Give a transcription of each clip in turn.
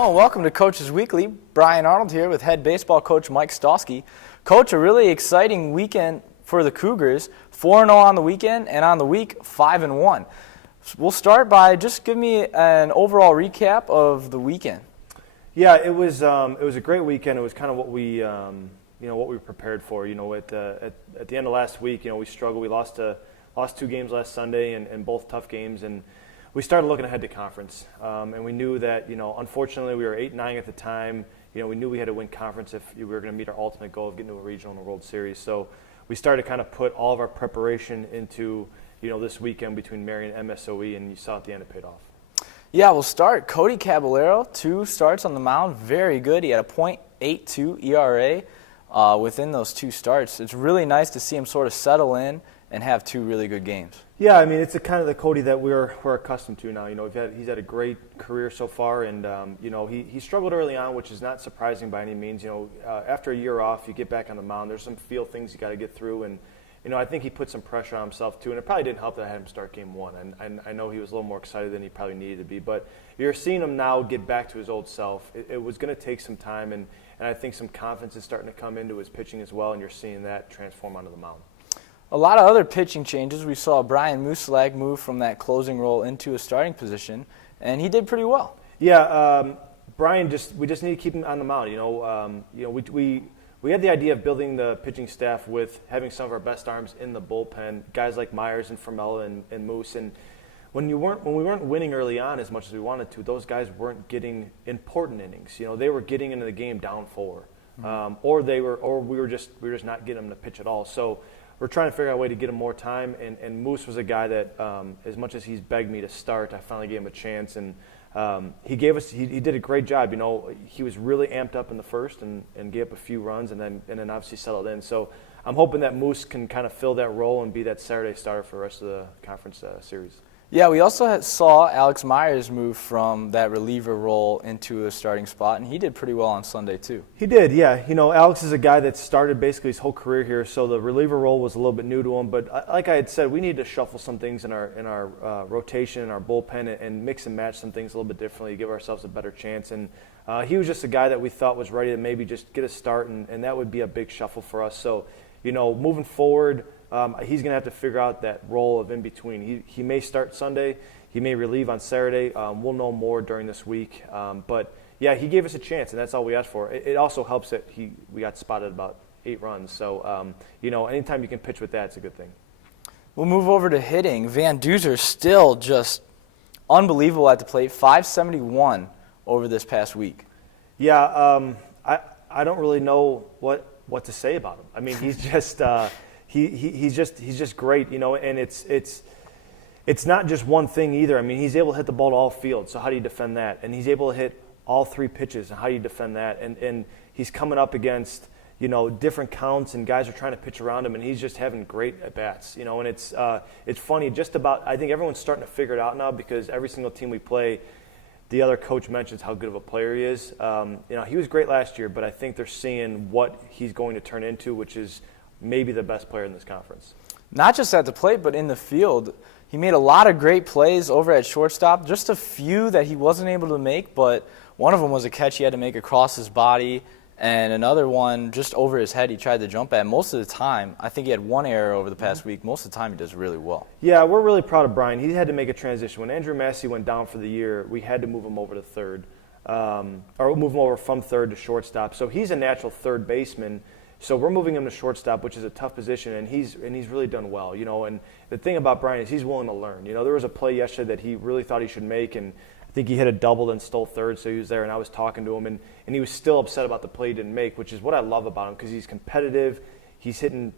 Hello and welcome to Coach's Weekly. Brian Arnold here with head baseball coach Mike Stosky. Coach, a really exciting weekend for the Cougars. 4-0 on the weekend, and on the week, 5-1. We'll start by just give me an overall recap of the weekend. Yeah, it was a great weekend. It was kind of what we what we prepared for. At the end of last week, we struggled. We lost 2 games last Sunday, and both tough games, and we started looking ahead to conference, and we knew that, unfortunately we were 8-9 at the time. We knew we had to win conference if we were going to meet our ultimate goal of getting to a regional and a World Series. So we started to kind of put all of our preparation into, this weekend between Marion and MSOE, and you saw at the end it paid off. Yeah, we'll start. Cody Caballero, 2 starts on the mound, very good. He had a .82 ERA within those 2 starts. It's really nice to see him sort of settle in and have 2 really good games. Yeah, I mean, it's the kind of the Cody that we're accustomed to now. He's had a great career so far, and he struggled early on, which is not surprising by any means. After a year off, you get back on the mound. There's some things you got to get through, and I think he put some pressure on himself too. And it probably didn't help that I had him start game 1. And I know he was a little more excited than he probably needed to be. But you're seeing him now get back to his old self. It was going to take some time, and I think some confidence is starting to come into his pitching as well, and you're seeing that transform onto the mound. A lot of other pitching changes. We saw Brian Musalag move from that closing role into a starting position, and he did pretty well. Yeah, Brian, we just need to keep him on the mound. We had the idea of building the pitching staff with having some of our best arms in the bullpen, guys like Meyers and Formella and Moose. And when we weren't winning early on as much as we wanted to, those guys weren't getting important innings. They were getting into the game down 4, or we were just not getting them to pitch at all. So we're trying to figure out a way to get him more time, and Moose was a guy that, as much as he's begged me to start, I finally gave him a chance, and he did a great job. He was really amped up in the first and gave up a few runs, and then obviously settled in. So I'm hoping that Moose can kind of fill that role and be that Saturday starter for the rest of the conference series. Yeah, we also saw Alex Meyers move from that reliever role into a starting spot, and he did pretty well on Sunday too. He did, yeah. Alex is a guy that started basically his whole career here, so the reliever role was a little bit new to him. But like I had said, we need to shuffle some things in our rotation and our bullpen and mix and match some things a little bit differently, give ourselves a better chance. And he was just a guy that we thought was ready to maybe just get a start, and that would be a big shuffle for us. So, moving forward, he's going to have to figure out that role of in between. He may start Sunday, he may relieve on Saturday. We'll know more during this week. But yeah, he gave us a chance, and that's all we asked for. It also helps that we got spotted about 8 runs. So anytime you can pitch with that, it's a good thing. We'll move over to hitting. Van Duzer still just unbelievable at the plate. 571 over this past week. Yeah, I don't really know what to say about him. I mean, he's just. He's just great, and it's not just one thing either. I mean, he's able to hit the ball to all fields, so how do you defend that? And he's able to hit all 3 pitches, and how do you defend that? And he's coming up against, different counts, and guys are trying to pitch around him, and he's just having great at-bats, and it's funny, I think everyone's starting to figure it out now, because every single team we play, the other coach mentions how good of a player he is. He was great last year, but I think they're seeing what he's going to turn into, which is maybe the best player in this conference. Not just at the plate, but in the field. He made a lot of great plays over at shortstop. Just a few that he wasn't able to make, but one of them was a catch he had to make across his body, and another one just over his head he tried to jump at. Most of the time, I think he had 1 error over the past week. Most of the time he does really well. Yeah, we're really proud of Brian. He had to make a transition. When Andrew Massey went down for the year, we had to move him over to third, or move him over from third to shortstop. So he's a natural third baseman. So we're moving him to shortstop, which is a tough position, and he's really done well, And the thing about Brian is he's willing to learn. There was a play yesterday that he really thought he should make, and I think he hit a double and stole third, so he was there, and I was talking to him, and he was still upset about the play he didn't make, which is what I love about him, because he's competitive. He's hitting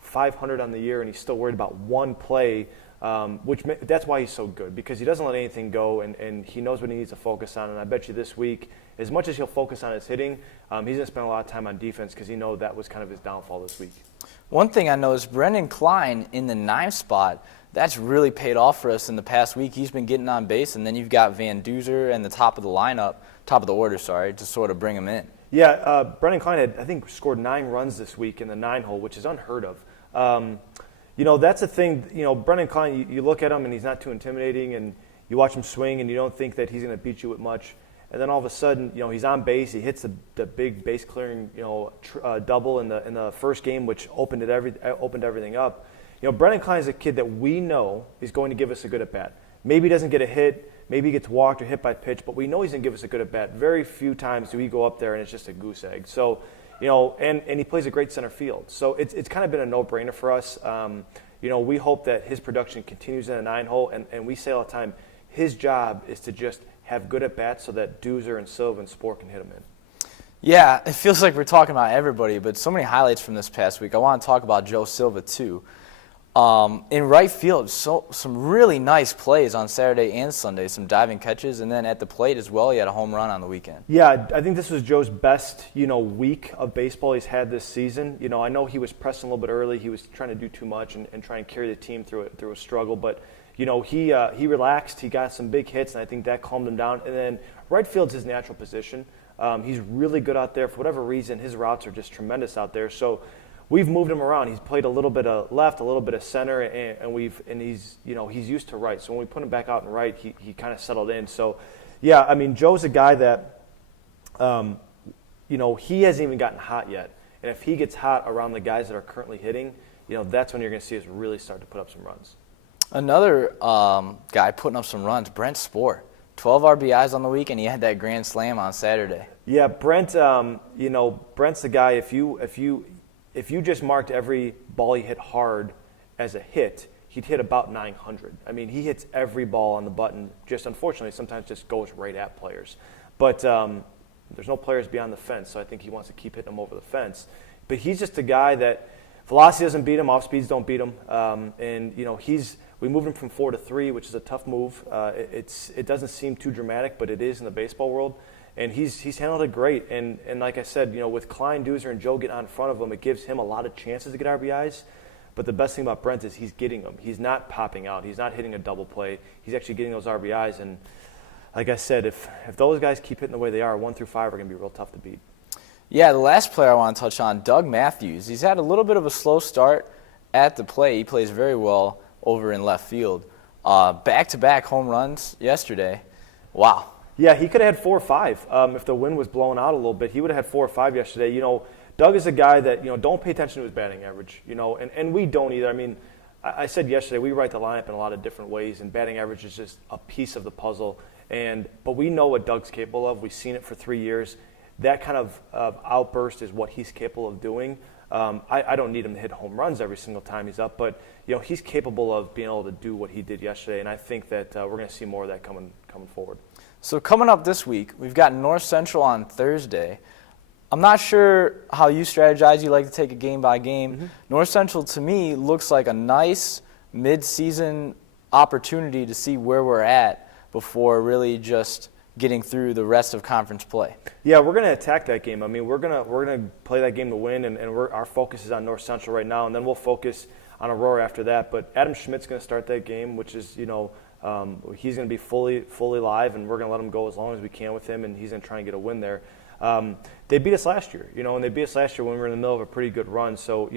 500 on the year, and he's still worried about one play, that's why he's so good, because he doesn't let anything go, and he knows what he needs to focus on. And I bet you this week, as much as he'll focus on his hitting, he's going to spend a lot of time on defense, because he knows that was kind of his downfall this week. One thing I know is Brendan Klein in the 9th spot. That's really paid off for us in the past week. He's been getting on base, and then you've got Van Duzer and the top of the order, to sort of bring him in. Yeah, Brendan Klein had, I think, scored 9 runs this week in the 9-hole, which is unheard of. That's the thing. Brendan Klein, you look at him, and he's not too intimidating, and you watch him swing, and you don't think that he's going to beat you with much. and then all of a sudden, he's on base. He hits the big base clearing, double in the first game, which opened everything up. Brennan Klein is a kid that we know is going to give us a good at bat. Maybe he doesn't get a hit, maybe he gets walked or hit by pitch, but we know he's going to give us a good at bat. Very few times do we go up there and it's just a goose egg. So, and he plays a great center field. So it's kind of been a no-brainer for us. We hope that his production continues in the 9-hole, and we say all the time, his job is to just have good at bats so that Duzer and Silva and Spore can hit him in. Yeah, it feels like we're talking about everybody, but so many highlights from this past week. I want to talk about Joe Silva too. In right field, some really nice plays on Saturday and Sunday, some diving catches, and then at the plate as well, he had a home run on the weekend. Yeah, I think this was Joe's best, week of baseball he's had this season. I know he was pressing a little bit early. He was trying to do too much and try and carry the team through a struggle, but he relaxed. He got some big hits, and I think that calmed him down. And then right field's his natural position. He's really good out there. For whatever reason, his routes are just tremendous out there. So we've moved him around. He's played a little bit of left, a little bit of center, and he's used to right. So when we put him back out in right, he kind of settled in. So yeah, I mean, Joe's a guy that he hasn't even gotten hot yet. And if he gets hot around the guys that are currently hitting, that's when you're going to see us really start to put up some runs. Another guy putting up some runs, Brent Smith. 12 RBIs on the week, and he had that grand slam on Saturday. Yeah, Brent. Brent's the guy. If you just marked every ball he hit hard as a hit, he'd hit about 900. I mean, he hits every ball on the button. Just unfortunately, sometimes just goes right at players. But there's no players beyond the fence, so I think he wants to keep hitting them over the fence. But he's just a guy that velocity doesn't beat him, off speeds don't beat him, we moved him from 4 to 3, which is a tough move. It doesn't seem too dramatic, but it is in the baseball world. And he's handled it great. And like I said, with Klein, Duzer, and Joe getting out in front of him, it gives him a lot of chances to get RBIs. But the best thing about Brent is he's getting them. He's not popping out. He's not hitting a double play. He's actually getting those RBIs. And like I said, if those guys keep hitting the way they are, 1 through 5 are going to be real tough to beat. Yeah, the last player I want to touch on, Doug Matthews. He's had a little bit of a slow start at the plate. He plays very well over in left field. Back-to-back home runs yesterday. Wow. Yeah, he could have had 4 or 5. If the wind was blowing out a little bit, he would have had 4 or 5 yesterday. Doug is a guy that, don't pay attention to his batting average, and we don't either. I mean, I said yesterday, we write the lineup in a lot of different ways, and batting average is just a piece of the puzzle. But we know what Doug's capable of. We've seen it for 3 years. That kind of outburst is what he's capable of doing. I don't need him to hit home runs every single time he's up, but he's capable of being able to do what he did yesterday, and I think that we're going to see more of that coming forward. So coming up this week, we've got North Central on Thursday. I'm not sure how you strategize. You like to take it game by game. Mm-hmm. North Central, to me, looks like a nice mid-season opportunity to see where we're at before really just getting through the rest of conference play. Yeah, we're going to attack that game. I mean, we're going to play that game to win, and our focus is on North Central right now, and then we'll focus on Aurora after that. But Adam Schmidt's going to start that game, which is, he's going to be fully live, and we're going to let him go as long as we can with him, and he's going to try and get a win there. They beat us last year, and they beat us last year when we were in the middle of a pretty good run. So,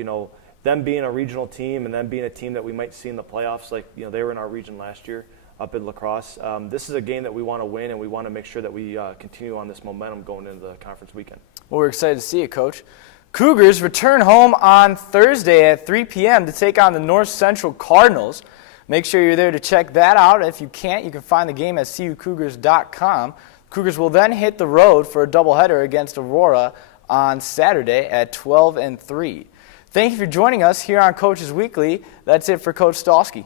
them being a regional team and them being a team that we might see in the playoffs, like, they were in our region last year up in La Crosse. This is a game that we want to win, and we want to make sure that we continue on this momentum going into the conference weekend. Well, we're excited to see it, Coach. Cougars return home on Thursday at 3 p.m. to take on the North Central Cardinals. Make sure you're there to check that out. If you can't, you can find the game at CUCougars.com. Cougars will then hit the road for a doubleheader against Aurora on Saturday at 12 and 3. Thank you for joining us here on Coach's Weekly. That's it for Coach Stalski.